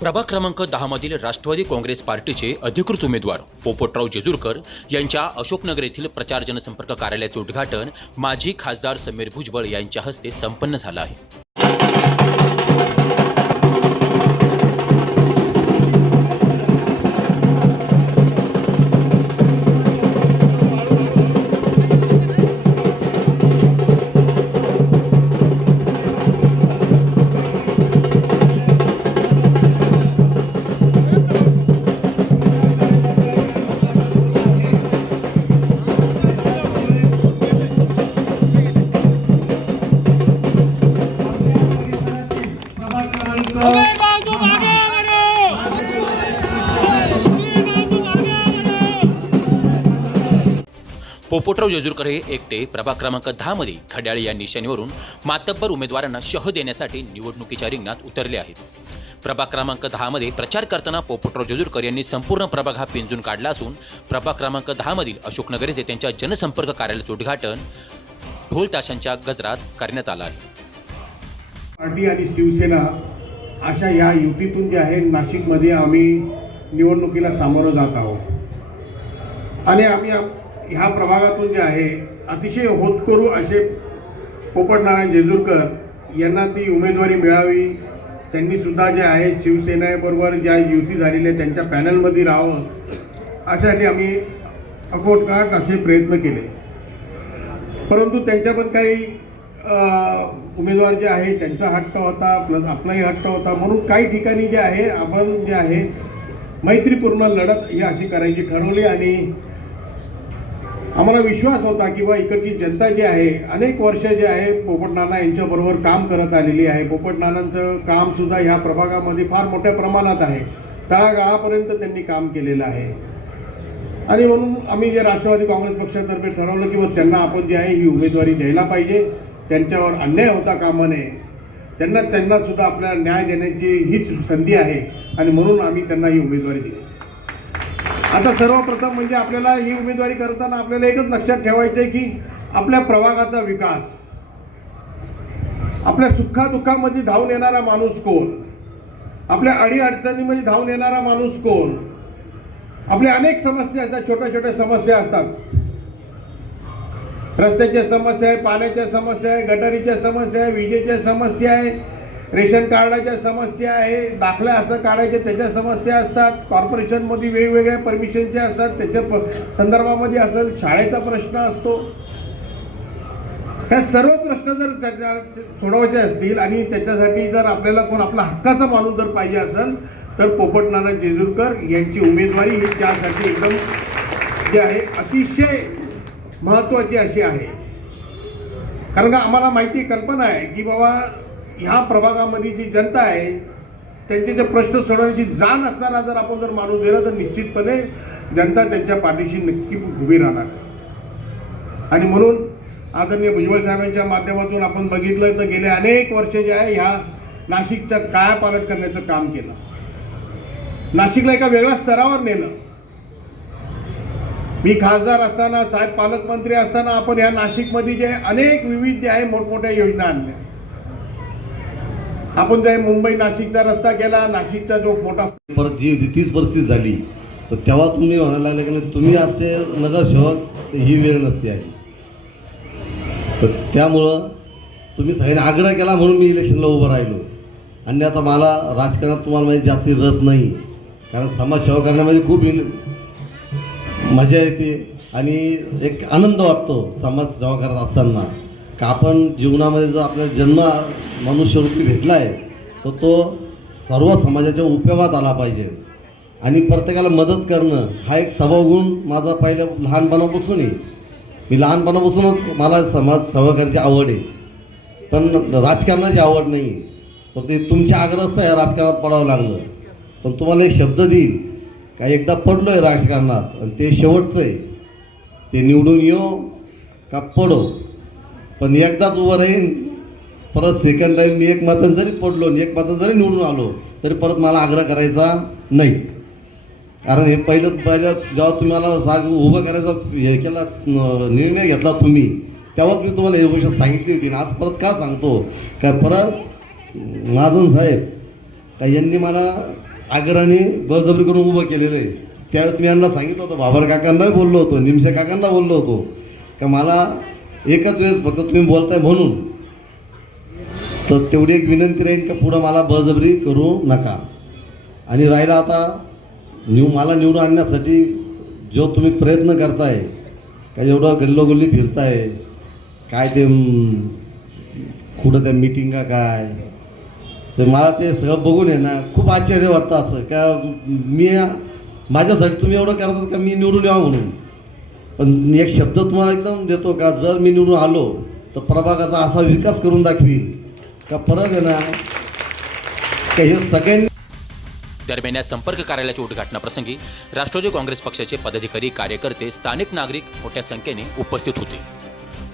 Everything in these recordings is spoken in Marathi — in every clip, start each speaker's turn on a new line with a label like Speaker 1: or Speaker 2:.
Speaker 1: प्रभाग क्रमांक दहा मधील राष्ट्रवादी काँग्रेस पार्टीचे अधिकृत उमेदवार पोपटराव जेजूरकर यांच्या अशोकनगर येथील प्रचार जनसंपर्क कार्यालयाचे उद्घाटन माजी खासदार समीर भुजबळ यांच्या हस्ते संपन्न झालं आहे. पोपटराव जेजूरकर हे एकटे प्रभाग क्रमांक दहामध्ये खड्याळे या निशाणीवरून मातब्बर उमेदवारांना शह देण्यासाठी निवडणुकीच्या रिंगणात उतरले आहेत. प्रभाग क्रमांक दहामध्ये प्रचार करताना पोपटराव जेजूरकर यांनी संपूर्ण प्रभाग हा पिंजून काढला असून प्रभाग क्रमांक दहामधील अशोकनगर येथे त्यांच्या जनसंपर्क कार्यालयाचे उद्घाटन ढोल ताशांच्या गजरात करण्यात आलं आहे.
Speaker 2: पार्टी आणि शिवसेना अशा या युतीतून जे आहे नाशिकमध्ये आम्ही निवडणुकीला सामोरं जात आहोत. आणि आम्ही ह्या प्रभागातून जे आहे अतिशय होतकरू असे पोपटनारायण जेजूरकर यांना ती उमेदवारी मिळावी. त्यांनीसुद्धा जे आहे शिवसेनेबरोबर ज्या युती झालेली आहे त्यांच्या पॅनलमध्ये राहावं. अशासाठी आम्ही अकोटकाट असे प्रयत्न केले. परंतु त्यांच्या पण काही उमेदवार जे आहे त्यांचा हट्ट होता प्लस आपलाही हट्ट होता. म्हणून काही ठिकाणी जे आहे आपण जे आहे मैत्रीपूर्ण लढत ही अशी करायची ठरवली आणि आम्हाला विश्वास होता की बा इकडची जनता जी आहे अनेक वर्ष जे आहे पोपट नाना यांच्याबरोबर काम करत आलेली आहे. पोपट कामसुद्धा ह्या प्रभागामध्ये फार मोठ्या प्रमाणात आहे. तळागाळापर्यंत त्यांनी काम केलेलं आहे. आणि म्हणून आम्ही जे राष्ट्रवादी काँग्रेस पक्षातर्फे ठरवलं की त्यांना आपण जी आहे ही उमेदवारी द्यायला पाहिजे. त्यांच्यावर अन्याय होता कामा नये त्यांना त्यांना सुद्धा आपल्याला न्याय देण्याची हीच संधी आहे आणि म्हणून आम्ही त्यांना ही उमेदवारी दिली. आता सर्वप्रथम म्हणजे आपल्याला ही उमेदवारी करताना आपल्याला एकच लक्षात ठेवायचं आहे की आपल्या प्रभागाचा विकास आपल्या सुखादुःखामध्ये धावून येणारा माणूस कोण? आपल्या अडीअडचणीमध्ये धावून येणारा माणूस कोण? आपल्या अनेक समस्या असतात छोट्या छोट्या समस्या असतात रस्त्याच्या समस्या आहे पाण्याच्या समस्या आहे गटारीच्या समस्या आहे विजेच्या समस्या आहे रेशन कार्डाच्या समस्या आहे दाखल्या असं काढायचे त्याच्या समस्या असतात कॉर्पोरेशनमध्ये वेगवेगळ्या परमिशनच्या असतात त्याच्या प संदर्भामध्ये असेल शाळेचा प्रश्न असतो. ह्या सर्व प्रश्न जर त्याच्या सोडवायचे असतील आणि त्याच्यासाठी जर आपल्याला कोण आपला हक्काचा माणूस जर पाहिजे असेल तर पोपट नाना जेजूरकर यांची उमेदवारी ही त्यासाठी एकदम जे आहे अतिशय महत्त्वाची अशी आहे. कारण का आम्हाला माहिती कल्पना आहे की बाबा ह्या प्रभागामध्ये जी जनता आहे त्यांचे जे प्रश्न सोडवण्याची जाण असणारा जर आपण जर माणूस दिला तर निश्चितपणे जनता त्यांच्या पाठीशी नक्की उभी राहणार. आणि म्हणून आदरणीय भुजबळ साहेबांच्या माध्यमातून आपण बघितलं तर गेले अनेक वर्ष जे आहे ह्या नाशिकच्या कायापालट करण्याचं काम केलं. नाशिकला एका वेगळ्या स्तरावर नेलं. मी खासदार असताना साहेब पालकमंत्री असताना आपण ह्या नाशिकमध्ये जे अनेक विविध जे आहे मोठमोठ्या योजना आणल्या. आपण जे मुंबई नाशिकचा रस्ता केला नाशिकचा जो मोठा
Speaker 3: परत जी जी तीच परिस्थिती झाली तर तेव्हा तुम्ही म्हणायला लागले की तुम्ही असते नगरसेवक तर ही वेळ नसते आली. तर त्यामुळं तुम्ही सगळ्यांनी आग्रह केला म्हणून मी इलेक्शनला उभं राहिलो. आणि आता मला राजकारणात तुम्हाला माहिती जास्ती रस नाही कारण समाजसेवा करण्यामध्ये खूप मजा येते आणि एक आनंद वाटतो समाजसेवा करत असताना. का आपण जीवनामध्ये जर आपल्याला जन्म मनुष्यरूपी भेटला आहे तर तो सर्व समाजाच्या उपयोगात आला पाहिजे. आणि प्रत्येकाला मदत करणं हा एक स्वभावगुण माझा पहिल्या लहानपणापासून आहे. मी लहानपणापासूनच मला समाज सेवा करायची आवड आहे. पण राजकारणाची आवड नाही. पण ते तुमच्या आग्रहस्थ या राजकारणात पडावं लागलं. पण तुम्हाला एक शब्द देईल का एकदा पडलो आहे राजकारणात आणि ते शेवटचं आहे ते निवडून येऊ का पडो? पण एकदाच उभं राहीन. परत सेकंड टाईम मी एक मतान जरी पडलो आणि एक मतान जरी निवडून आलो तरी परत मला आग्रह करायचा नाही. कारण हे पहिलं पहिलं जेव्हा तुम्हाला साग उभं करायचा हे केला निर्णय घेतला तुम्ही तेव्हाच मी तुम्हाला ही गोष्ट सांगितली होती. आज परत का सांगतो? काय परत महाजन साहेब का यांनी मला आग्रहाने बळजबरी करून उभं केलेलं आहे. त्यावेळेस मी यांना सांगितलं होतं बाबर काकांनाही बोललो होतो निमशा काकांना बोललो होतो. का मला एकच वेळेस फक्त तुम्ही बोलताय म्हणून. तर तेवढी एक विनंती राहील का पुढं मला बळजबरी करू नका. आणि राहिला आता निव मला निवडून आणण्यासाठी जो तुम्ही प्रयत्न करताय का एवढं गल्लोगल्ली फिरताय काय ते कुठं त्या मिटिंगा काय तर मला ते सगळं बघून आहे ना खूप आश्चर्य वाटतं असं. का मी माझ्यासाठी तुम्ही एवढं करतात का मी निवडून यावं म्हणून? पण एक शब्द तुम्हाला एकदम देतो का जर मी निवडून आलो तर प्रभागाचा असा विकास करून दाखवी का परत आहे ना का हे सगळ्यांनी
Speaker 1: दरम्यान या संपर्क कार्यालयाच्या उद्घाटनाप्रसंगी राष्ट्रवादी काँग्रेस पक्षाचे पदाधिकारी कार्यकर्ते स्थानिक नागरिक मोठ्या संख्येने उपस्थित होते.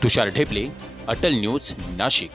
Speaker 1: तुषार ढेपले अटल न्यूज नाशिक.